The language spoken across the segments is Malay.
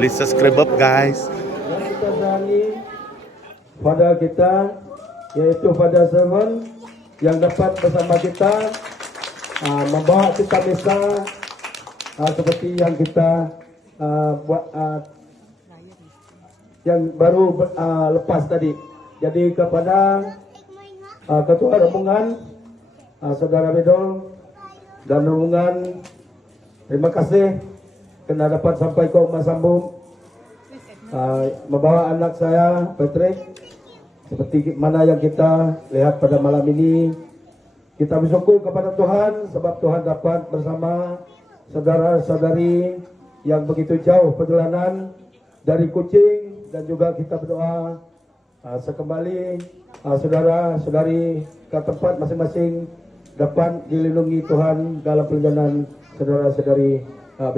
Please subscribe up guys. Yang kita berani pada kita, yaitu pada servant yang dapat bersama kita membawa kita misa seperti yang kita buat yang baru lepas tadi. Jadi kepada Ketua Rombongan Saudara Bedol dan rombongan, terima kasih kerana dapat sampai ke Rumah Sambung membawa anak saya Patrick. Seperti mana yang kita lihat pada malam ini, kita bersyukur kepada Tuhan sebab Tuhan dapat bersama saudara-saudari yang begitu jauh perjalanan dari Kuching, dan juga kita berdoa sekembali saudara-saudari ke tempat masing-masing dapat dilindungi Tuhan dalam perjalanan saudara-saudari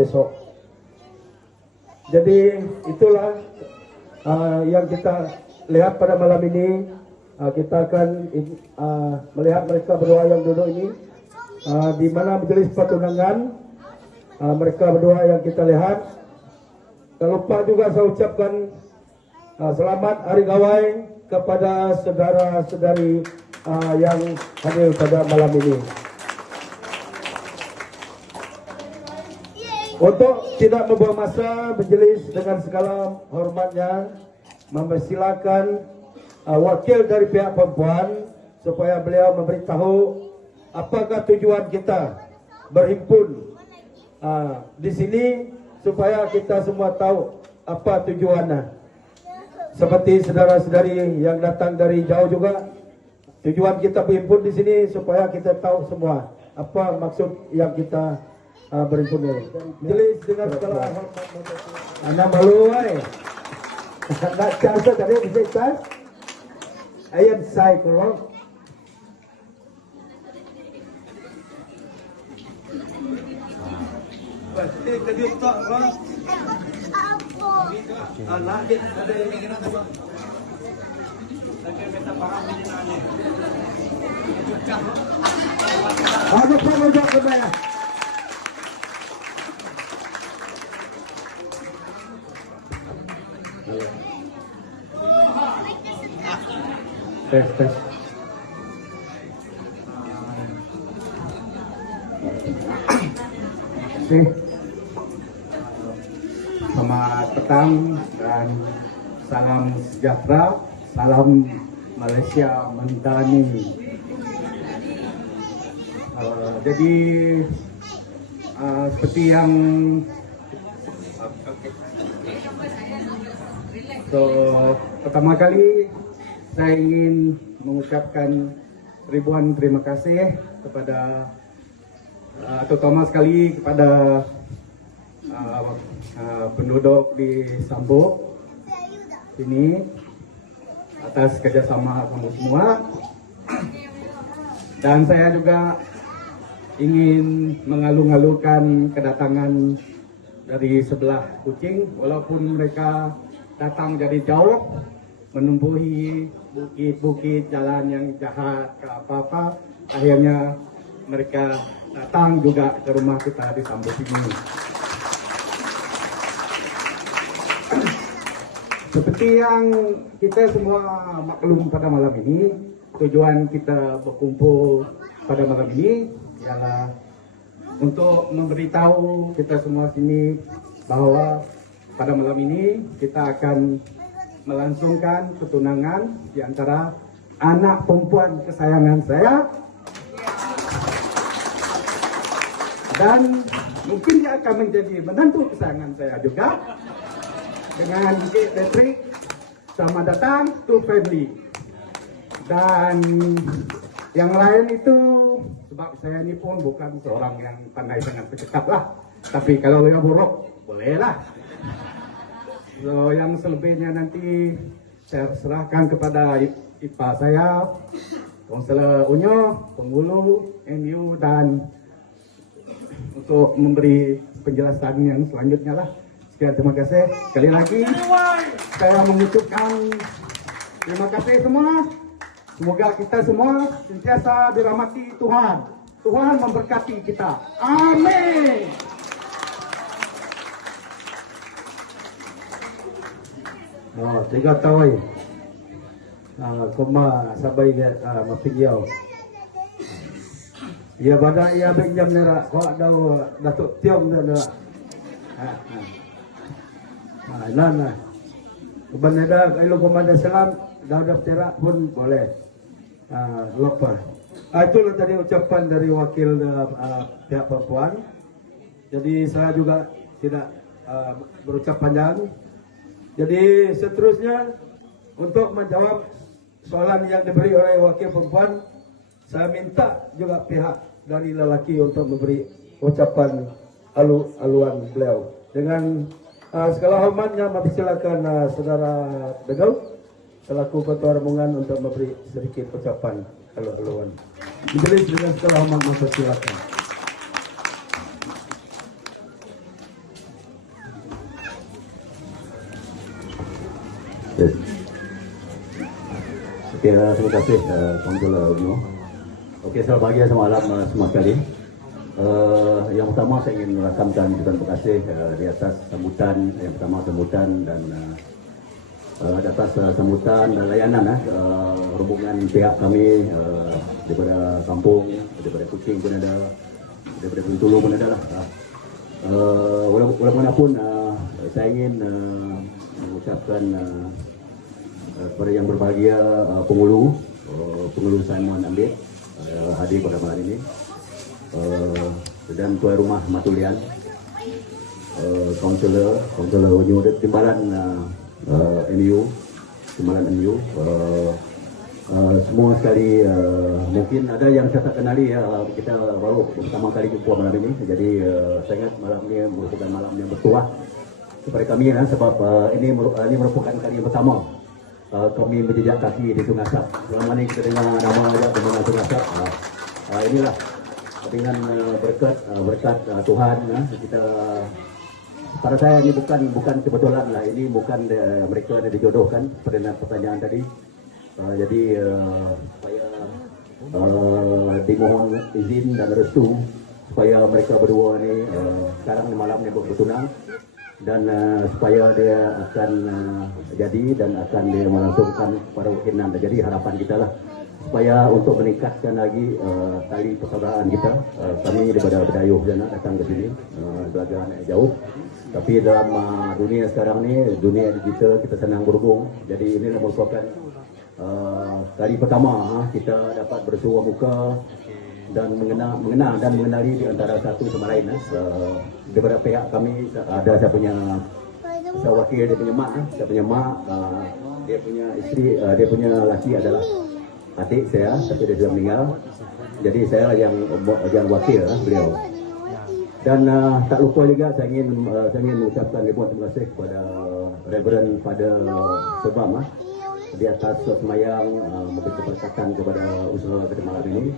besok. Jadi itulah yang kita lihat pada malam ini. Kita akan melihat mereka berdua yang duduk ini, di mana majelis pertunangan mereka berdua yang kita lihat. Tak lupa juga saya ucapkan selamat Hari Gawai kepada saudara-saudari yang hadir pada malam ini. Untuk tidak membuang masa, majelis dengan segala hormatnya mempersilakan wakil dari pihak perempuan supaya beliau memberitahu apakah tujuan kita berhimpun di sini, supaya kita semua tahu apa tujuannya. Seperti saudara-saudari yang datang dari jauh juga, tujuan kita berhimpun di sini supaya kita tahu semua apa maksud yang kita berhimpun ini. Jelis dengan segala hormat. Anak malu nak cakap tadi bisa cakap. Ayam saya kalau. Pasti tadi tak kan? Anak dia ada yang ingin apa? Lagi minta barang di sana. Apa kamu jawab saya? Tes. Selamat petang dan salam sejahtera, salam Malaysia Madani. Jadi seperti yang pertama kali saya ingin mengucapkan ribuan terima kasih kepada terutama sekali kepada penduduk di Sambuk ini atas kerjasama kamu semua. Dan saya juga ingin mengalu-alukan kedatangan dari sebelah Kuching, walaupun mereka datang dari jauh menumbuhi bukit-bukit, jalan yang jahat ke apa-apa, akhirnya mereka datang juga ke rumah kita di Sambuk ini. Seperti yang kita semua maklum pada malam ini, tujuan kita berkumpul pada malam ini ialah untuk memberitahu kita semua sini bahwa pada malam ini kita akan melangsungkan pertunangan di antara anak perempuan kesayangan saya dan mungkin dia akan menjadi menantu kesayangan saya juga, dengan Encik Patrick. Selamat datang to family. Dan yang lain itu, sebab saya ni pun bukan seorang yang pandai sangat bercakap lah, tapi kalau yang buruk bolehlah. So, yang selebihnya nanti saya serahkan kepada ipar saya, Konselor Unyo, Penghulu, MU, dan untuk memberi penjelasan yang selanjutnya lah. Sekian, terima kasih. Sekali lagi saya mengucapkan terima kasih semua. Semoga kita semua sentiasa dirahmati Tuhan. Tuhan memberkati kita. Amin. Oh, 3 tahun. Koma sabay mapigyaw. Iya badak iya benjam nera kok daw Datuk Tiong na. Nana. Kebanyakan kalau Komando Selam daw daftera pun boleh. Lupa. Itulah tadi ucapan dari wakil pihak perempuan. Jadi saya juga tidak berucap panjang. Jadi seterusnya untuk menjawab soalan yang diberi oleh wakil perempuan, saya minta juga pihak dari lelaki untuk memberi ucapan aluan beliau. Dengan segala hormatnya, silakan saudara Degau selaku Ketua Rombongan untuk memberi sedikit ucapan aluan. Majelis dengan segala hormat silakan. Oke, terima kasih Kaunselor Unyu. Oke, selamat pagi semalam semua sekali. Yang pertama saya ingin merakamkan ucapan terima kasih di atas sambutan, yang pertama sambutan dan di atas sambutan dan layanan rombongan pihak kami daripada kampung, daripada Kuching pun ada, daripada Bintulu pun ada lah. Walaupun saya ingin mengucapkan kepada yang berbahagia pengulu Simon Ambit hadir pada malam ini, dan tuan rumah Matulian, Kaunselor Unyu, timbalan MU, semua sekali. Mungkin ada yang saya tak kenali kita baru pertama kali jumpa malam ini. Jadi saya ingat malam ini merupakan malam yang bertuah kepada kami sebab ini merupakan kali yang pertama kami berjejak kaki di Sungai Asap. Selama ini kita dengar nama Sungai Asap. Inilah dengan berkat Tuhan kita. Pada saya ini bukan kebetulan lah, ini bukan mereka yang dijodohkan pada pertanyaan tadi. Jadi supaya dimohon izin dan restu supaya mereka berdua ni sekarang ni malam ni bertunang, dan supaya dia akan jadi dan akan dia melangsungkan pada weekend. Jadi harapan kita lah supaya untuk meningkatkan lagi tali persaudaraan kita. Kami daripada Bedayuh sana datang ke sini belajar naik jauh, tapi dalam dunia sekarang ni, dunia digital, kita senang berhubung. Jadi ini merupakan kali pertama kita dapat bersua muka dan mengenal dan mengenali di antara satu sama lain. Daripada pihak kami ada saya wakil, dia punya mak, dia punya isteri, dia punya laki adalah adik saya, tapi dia sudah meninggal. Jadi saya yang wakil beliau. Dan tak lupa juga saya ingin mengucapkan ribuan terima kasih kepada Reverend pada Sebam di atas semayang memberi keberkatan kepada usaha pada malam ini,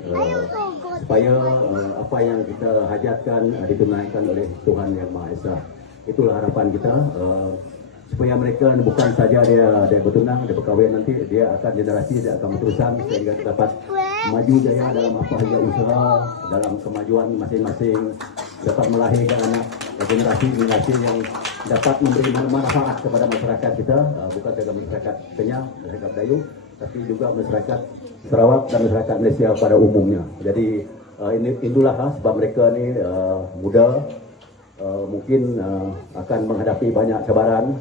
supaya apa yang kita hajatkan ditunaikan oleh Tuhan Yang Maha Esa. Itulah harapan kita, supaya mereka bukan saja dia bertunang, dia berkahwin, nanti dia akan generasi, dia akan berterusan sehingga dapat maju jaya dalam apa saja usaha, dalam kemajuan masing-masing, dapat melahirkan anak generasi yang dapat memberi manfaat kepada masyarakat kita, bukan saja masyarakat Kenyah, masyarakat Dayu, tapi juga masyarakat Sarawak dan masyarakat Malaysia pada umumnya. Jadi inilah sebab mereka ni muda, mungkin akan menghadapi banyak cabaran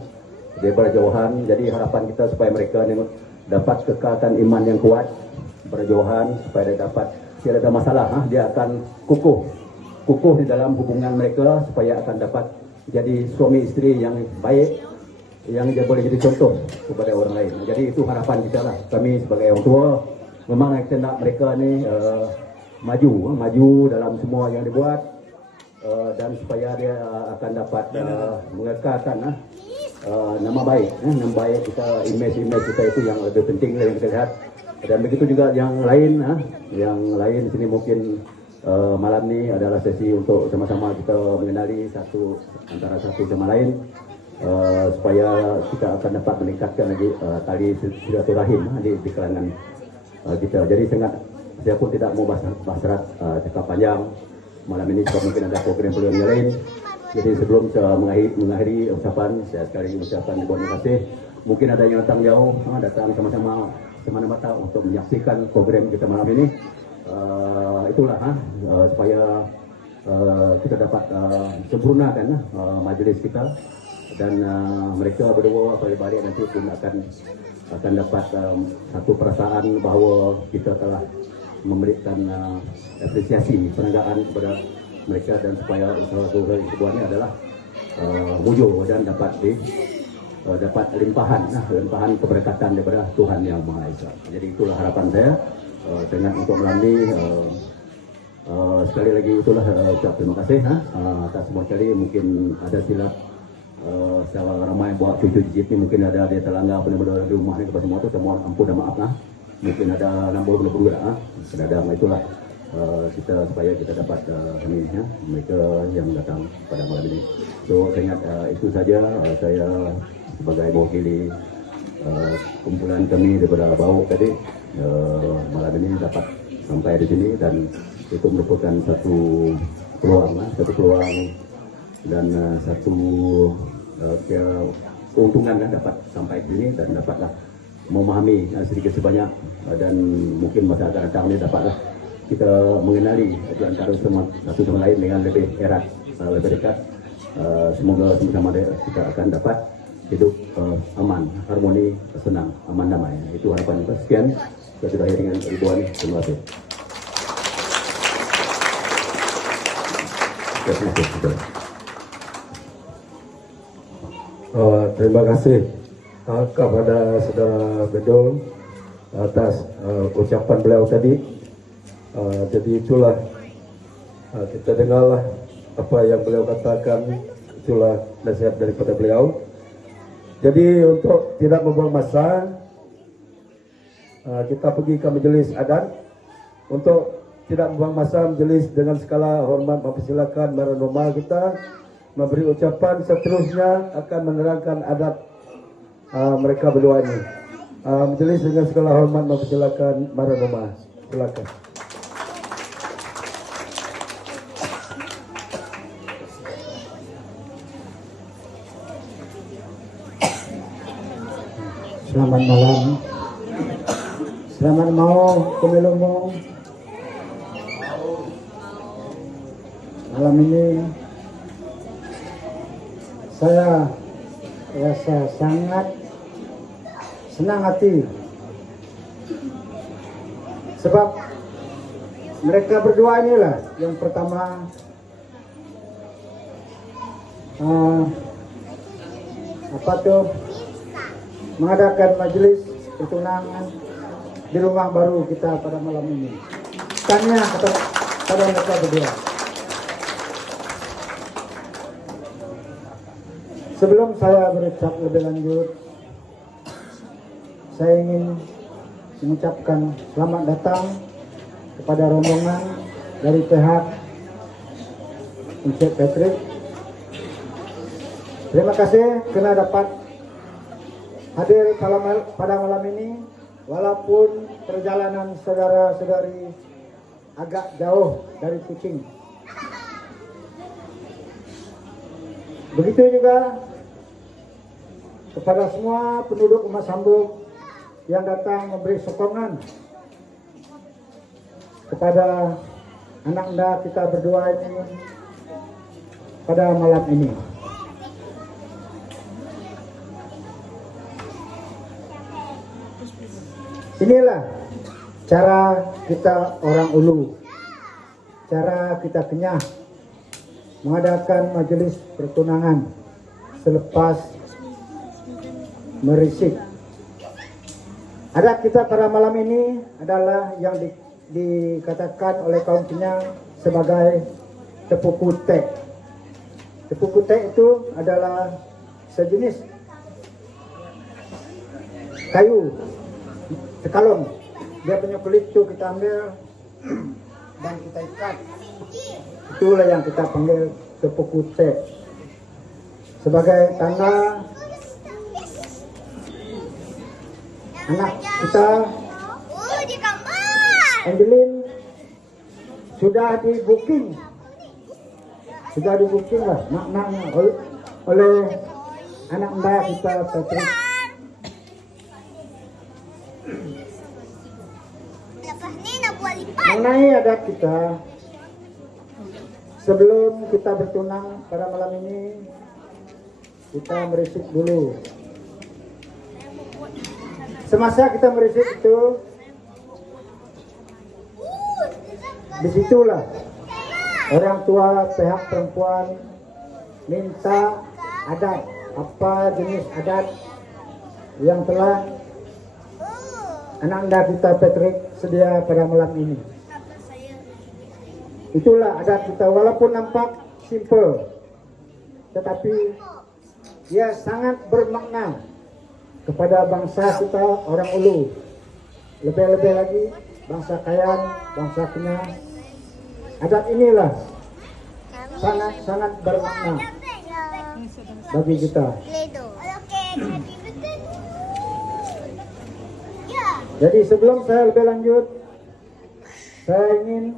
daripada jauhan. Jadi harapan kita supaya mereka ni dapat kekalkan iman yang kuat pada jauhan, supaya dia dapat tidak ada masalah, dia akan kukuh di dalam hubungan mereka, supaya akan dapat jadi suami isteri yang baik, yang dia boleh jadi contoh kepada orang lain. Jadi itu harapan kita lah. Kami sebagai orang tua memang kita nak mereka ni maju dalam semua yang dibuat, dan supaya dia akan dapat mengekalkan nama baik kita, image kita itu yang lebih penting yang kita lihat. Dan begitu juga yang lain sini mungkin malam ni adalah sesi untuk sama-sama kita mengenali antara satu sama lain, supaya kita akan dapat meningkatkan lagi tali silaturahim di kalangan kita. Jadi saya pun tidak mau bahas cakap panjang malam ini sebab mungkin ada program yang lain. Jadi sebelum saya mengakhiri ucapan, saya sekali mengucapkan terima kasih. Mungkin ada yang datang jauh, datang sama-sama semata-mata untuk menyaksikan program kita malam ini. Itulah supaya kita dapat sempurnakan majelis kita, dan mereka berdua apabila balik nanti pun akan dapat satu perasaan bahawa kita telah memberikan apresiasi penghargaan kepada mereka, dan supaya usaha-usaha sebuah ini adalah wujud dan dapat limpahan keberkatan daripada Tuhan Yang Maha Esa. Jadi itulah harapan saya dengan untuk melalui sekali lagi itulah ucap terima kasih atas semua kali. Mungkin ada silap secara ramai buat cucu cicit ni, mungkin ada dia terlanggar benar-benar di rumah ni kepada semua tu, saya mohon ampun dan maaf mungkin ada nambah benar-benar kadang itulah kita supaya kita dapat ini mereka yang datang pada malam ini. So saya ingat itu saja, saya sebagai mewakili kumpulan kami daripada Bau tadi malam ini dapat sampai di sini, dan itu merupakan satu peluang dan satu keuntungan dapat sampai di sini dan dapatlah memahami sedikit sebanyak, dan mungkin masa akan datang ini dapatlah kita mengenali di antara satu sama lain dengan lebih erat, lebih dekat. Semoga sama-sama kita akan dapat hidup aman, harmoni, senang, aman, damai. Itu harapan kita. Sekian, saya sudah dengan ribuan. Terima kasih. Terima kasih kepada saudara Bedong atas ucapan beliau tadi. Jadi itulah kita dengarlah apa yang beliau katakan, itulah nasihat daripada beliau. Jadi untuk tidak membuang masa, kita pergi ke majelis adat. Untuk tidak membuang masa, majelis dengan segala hormat mempersilakan para normal kita memberi ucapan, seterusnya akan menerangkan adab mereka berdua ini. Majelis dengan segala hormat mempersilakan para normal. Silakan. Selamat malam. Selamat mau Kumilumong. Malam ini saya rasa sangat senang hati, sebab mereka berdua inilah yang pertama mengadakan majelis pertunangan di rumah baru kita pada malam ini. Tanya kepada mereka berdua. Sebelum saya berucap lebih lanjut, saya ingin mengucapkan selamat datang kepada rombongan dari pihak St. Patrick. Terima kasih kerana dapat hadir pada malam ini, walaupun perjalanan saudara-saudari agak jauh dari Kuching. Begitu juga kepada semua penduduk Umat Sambung yang datang memberi sokongan kepada anak anda kita berdua ini pada malam ini. Inilah cara kita orang Ulu, cara kita Kenyah mengadakan majelis pertunangan selepas merisik. Adat kita pada malam ini adalah yang dikatakan oleh kaum Kenyah sebagai tepuk kutek. Tepuk kutek itu adalah sejenis kayu sekalung. Dia punya kulit itu kita ambil dan kita ikat. Itulah yang kita panggil tepuk kutek, sebagai tanda anak kita Angelin sudah di booking sudah di-booking lah maknanya oleh anak anda kita Patrick. Lepas ni nak buat lipat. Mengenai adat kita, sebelum kita bertunang pada malam ini, kita merisik dulu. Semasa kita merisik itu, disitulah orang tua pihak perempuan minta adat, apa jenis adat yang telah anak anda kita Patrick sedia pada malam ini. Itulah adat kita, walaupun nampak simple, tetapi ia sangat bermakna kepada bangsa kita orang Ulu. Lebih-lebih lagi bangsa Kayan, bangsa Kenyah. Adat inilah sangat-sangat bermakna bagi kita. Jadi sebelum saya lebih lanjut, saya ingin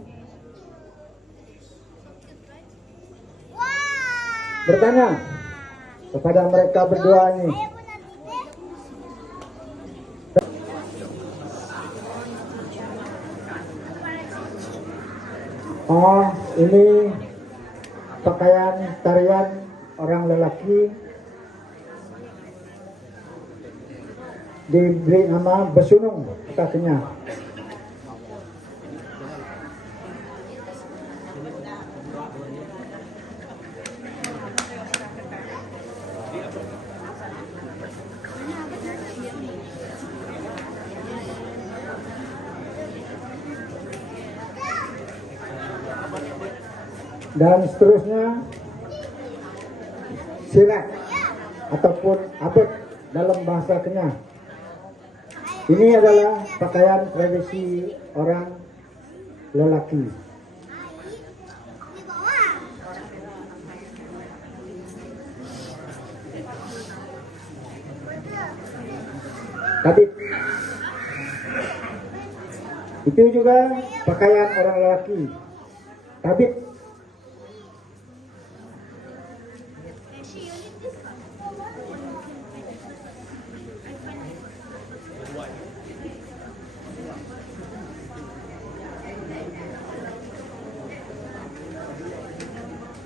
bertanya kepada mereka berdua ini. Oh, ini pakaian tarian orang lelaki, diberi nama besunung kakinya. Dan seterusnya sirat ataupun abet dalam bahasa Kenyah. Ini adalah pakaian tradisi orang lelaki. Tabit. Itu juga pakaian orang lelaki. Tabit.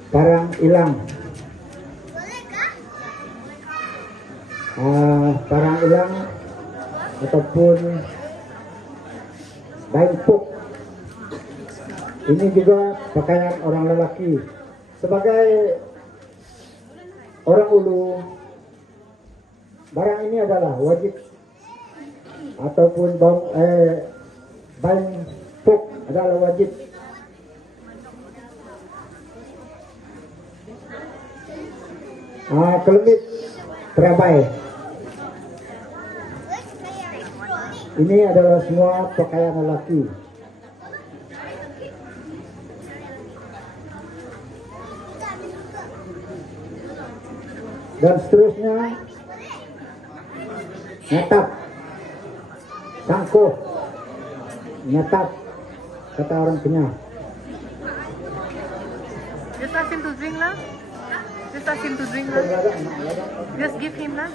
Parang ilang. Parang ilang ataupun daipuk. Ini juga pakaian orang lelaki. Sebagai orang Ulu, barang ini adalah wajib ataupun daipuk adalah wajib. Kelebit terabai. Ini adalah semua pakaian lelaki. Dan seterusnya nyatap, sangkuh, nyatap kata orang Kenyah. Just ask him to drink lah. Just ask him to drink lah. Just give him lah.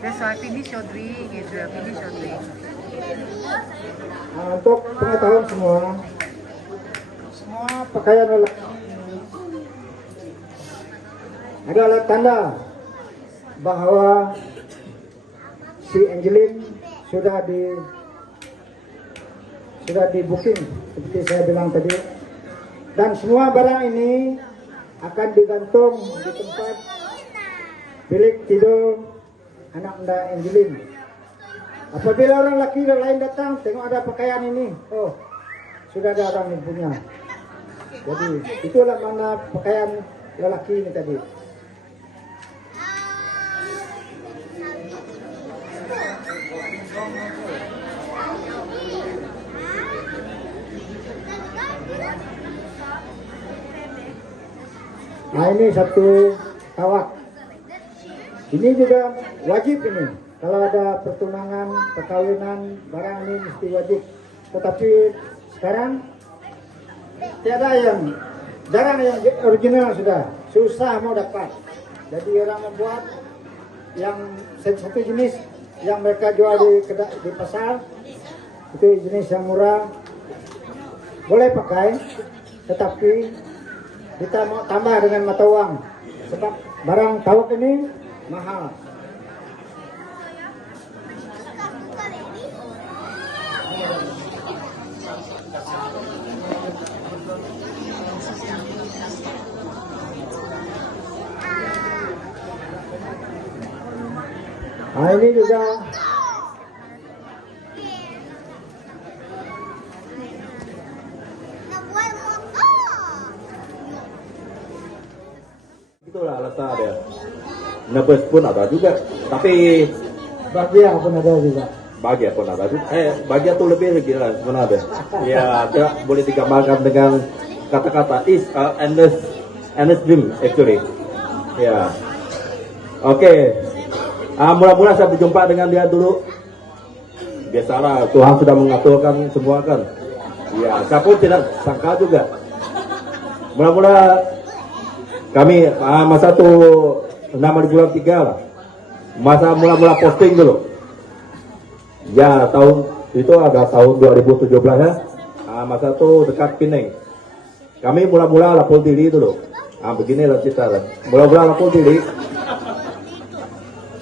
That's why finish your drink, Israel. Finish your drink. Untuk pengetahuan semua pakaian lelaki adalah tanda bahwa si Angelin sudah di booking seperti saya bilang tadi, dan semua barang ini akan digantung di tempat bilik tidur anak anda Angelin. Apabila orang laki lain datang tengok ada pakaian ini, oh sudah ada orang yang punya. Jadi itulah mana pakaian lelaki ini tadi. Nah ini satu kawat. Ini juga wajib ini. Kalau ada pertunangan, perkawinan, barang ini mesti wajib tetapi sekarang tiada yang jarang yang original, sudah susah mau dapat. Jadi orang membuat yang satu jenis yang mereka jual di pasar, itu jenis yang murah, boleh pakai, tetapi kita mau tambah dengan mata uang sebab barang tawak ini mahal. Nah, ini juga Nabual motor. Itulah alasan ada. Nebes pun ada juga, tapi bahagia pun ada juga. bahagia pun ada juga. Bahagia tuh lebih gila sebenarnya. Ya, tidak boleh digambarkan dengan kata-kata. Is endless dream actually. Ya, oke. Mula-mula saya berjumpa dengan dia dulu. Biasalah, Tuhan sudah mengaturkan semua kan. Ya, saya pun tidak sangka juga. Mula-mula kami masa itu nama di bulan 3 lah. Masa mula-mula posting dulu. Ya, tahun itu ada tahun 2017 ya. Masa itu dekat Pineng. Kami mula-mula lapor diri dulu. Beginilah cerita lah. Mula-mula lapor diri.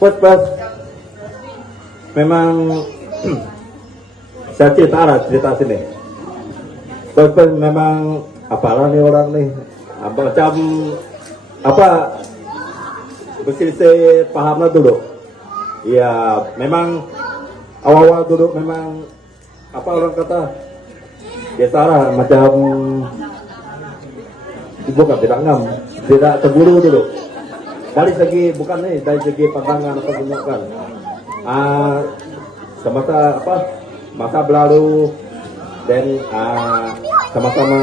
Pas memang saya cerita sini. Pas memang apalah nih orang nih, macam apa berselisih pahamnya dulu. Ya memang awal-awal dulu memang apa orang kata biasa macam bukan tidak ngam, tidak terburu dulu. Dari segi bukan nih, dari segi pandangan apa semua kan. Semasa masa berlalu dan sama-sama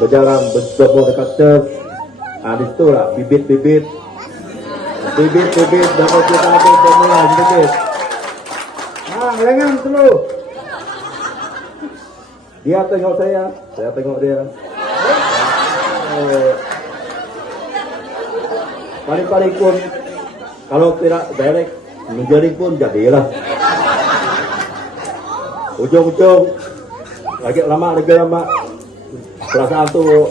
berjalan bertemu dekat church. Di situ lah bibit dapat kita ada semua bibit. Lengan dulu. Dia tengok saya tengok dia. Paling-paling pun kalau tidak direct menjadi pun jadilah. Ujung-ujung lagi lama perasaan tuh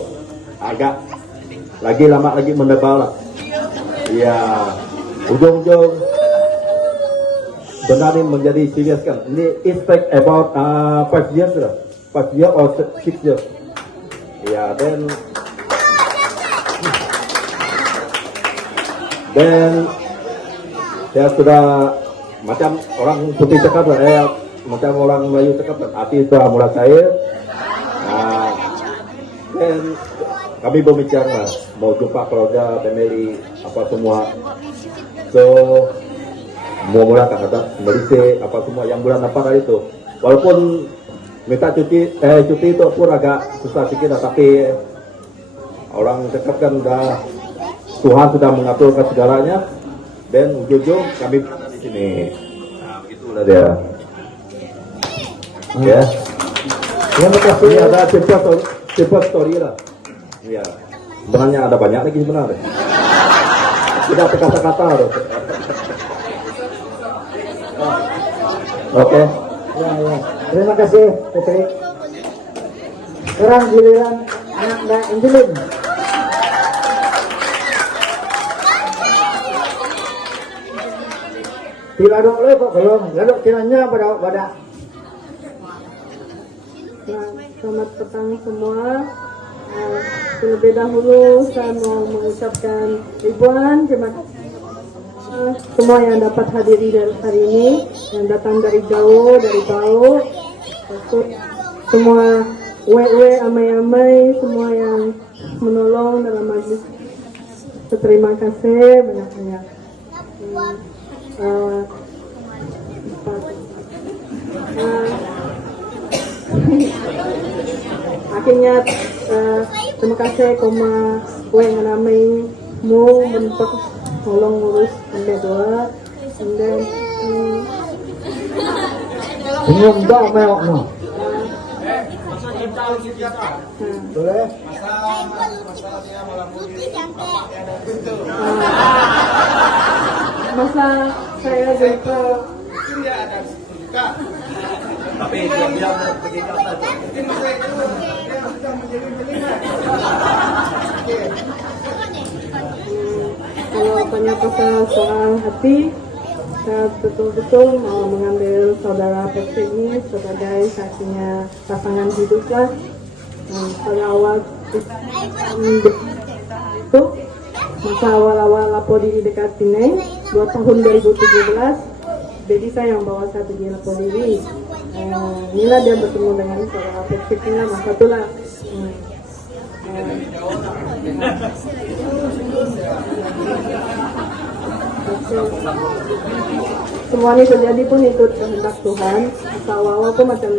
agak lagi menebal lah. Ya ujung-ujung benar ini menjadi serius kan. Ini expect about 5 years lah, 5 years or 6 years. Ya dan saya sudah macam orang putih cakap lah, macam orang Melayu cakap lah, hati sudah mulai cair. Dan kami berbicara mau jumpa keluarga, family, apa semua. So mula kan ada Malaysia apa semua yang bulan apa kali itu. Walaupun minta cuti itu pun agak susah sedikit, tapi orang cakap kan udah Tuhan sudah mengaturkan segalanya, dan ujung-ujung kami di sini. Begitulah dia. Ya. Terima kasih. Ini ada simple story lah. Ya. Sebenarnya ada banyak lagi sebenarnya. Tidak kata-kata. Oke. Ya. Terima kasih, Patrick. Sekarang giliran anak Mbak Angelin. Tiladok le kok belum, ladok kiranya pada. Selamat petang semua. Terlebih dahulu saya mau mengucapkan ribuan terima kasih semua yang dapat hadiri hari ini, yang datang dari jauh, dari Bau, semua we amai-amai, semua yang menolong dalam majlis. Terima kasih banyak-banyak. Akhirnya terima kasih koma yang namai mu bentuk tolong ngurus anda doa, and then Senyum dah mewah no. Boleh? Masa saya jumpa Tapi dia pergi ke atas. kalau tanya pasal soal hati, saya betul-betul mau mengambil saudara Patrick ini sebagai saksinya pasangan hidup lah. Pada awal itu masa awal-awal Lapodiri dekat sini 2 tahun 2017, jadi saya yang bawa saya pergi Lapodiri. Inilah dia bertemu dengan saudara Patrick ini masa itulah. Semua ini terjadi pun ikut kehendak Tuhan. Awal-awal pun macam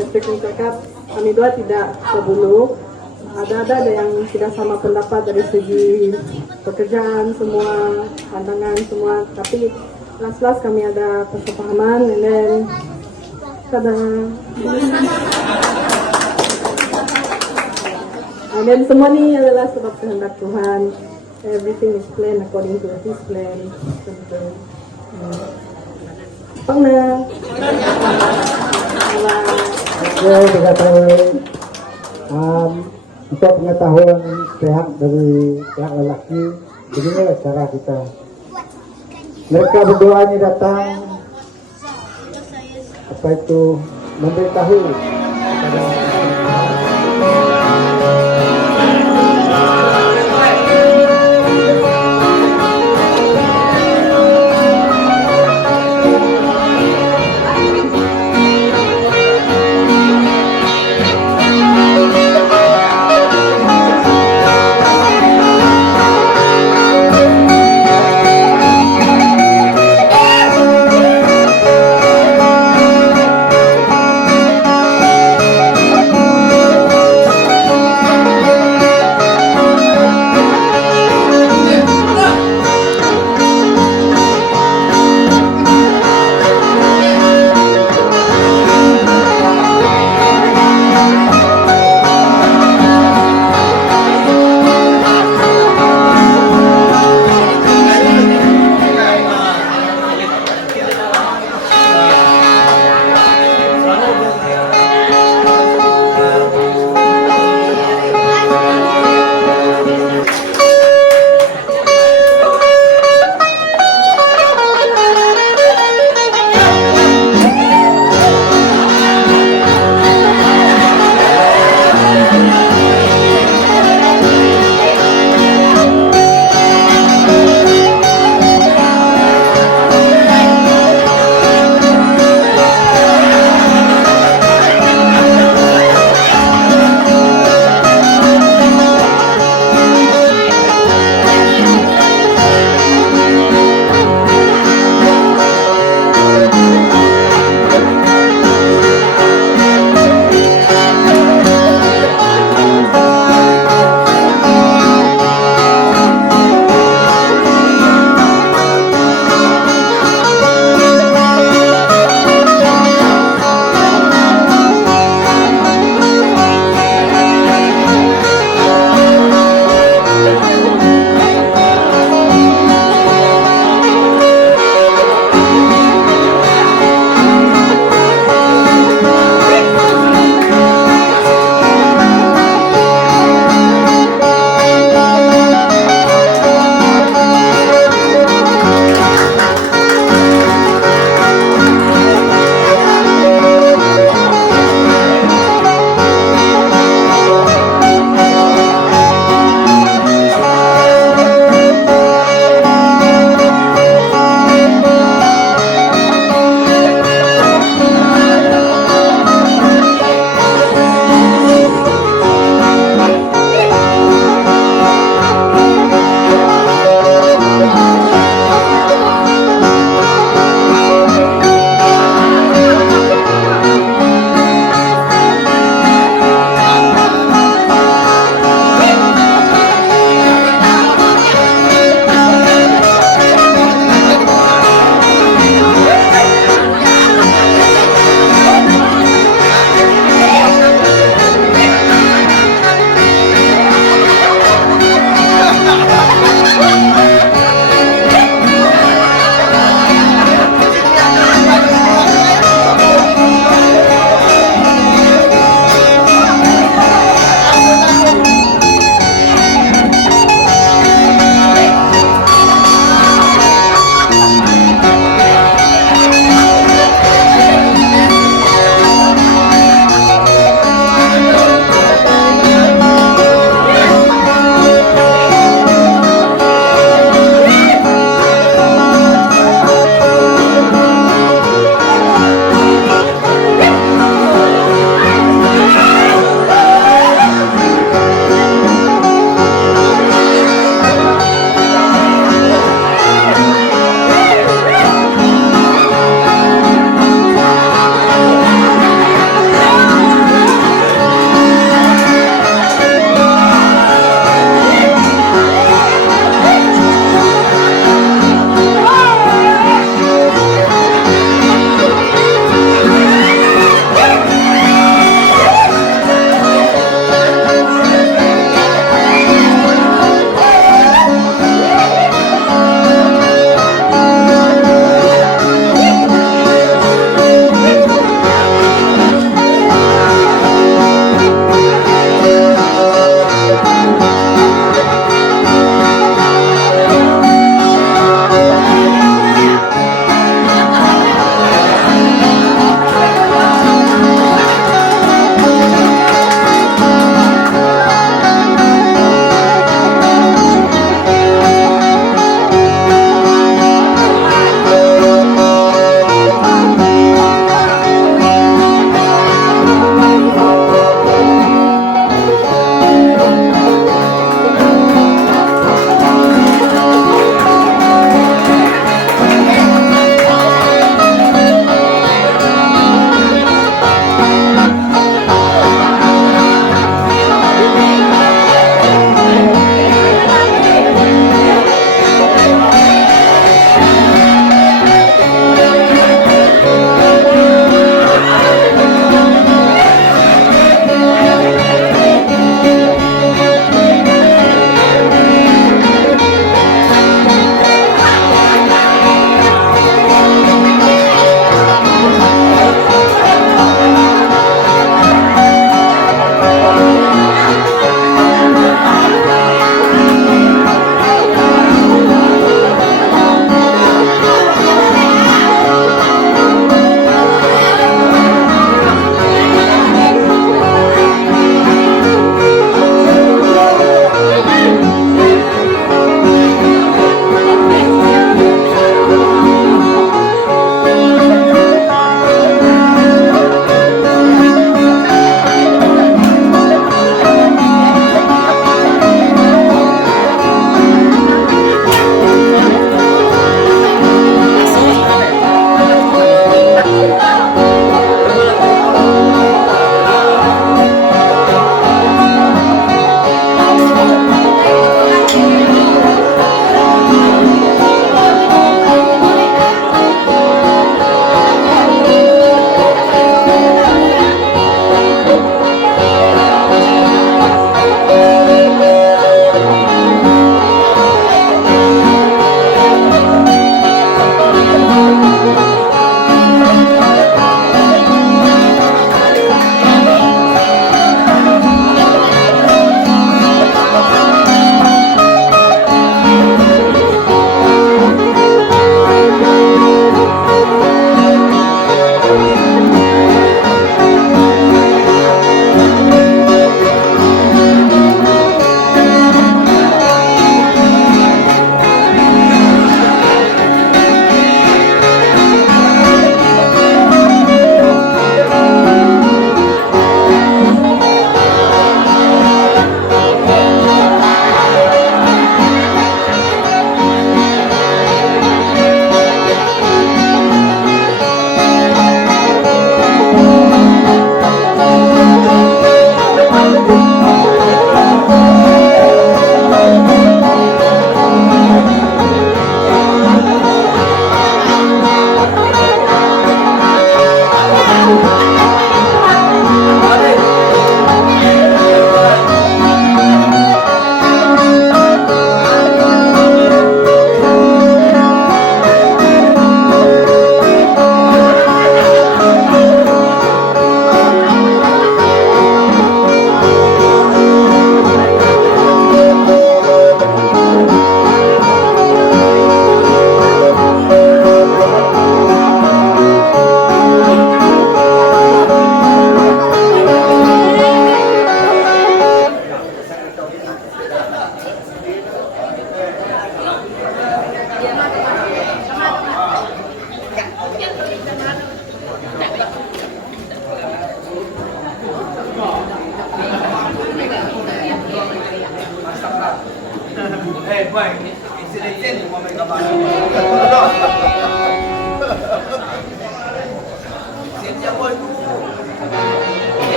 Patrick cakap, kami dua tidak sebulu. Ada yang tidak sama pendapat dari segi pekerjaan, semua pandangan semua. Tapi last kami ada persepahaman, and then and then semua ini adalah sebab kehendak Tuhan. Everything is planned according to His plan. Pernah. Oke, dikatakan untuk pengetahuan pihak dari pihak lelaki, beginilah cara kita. Mereka berdua ini datang, apa itu, memberitahu kepada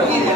Begini.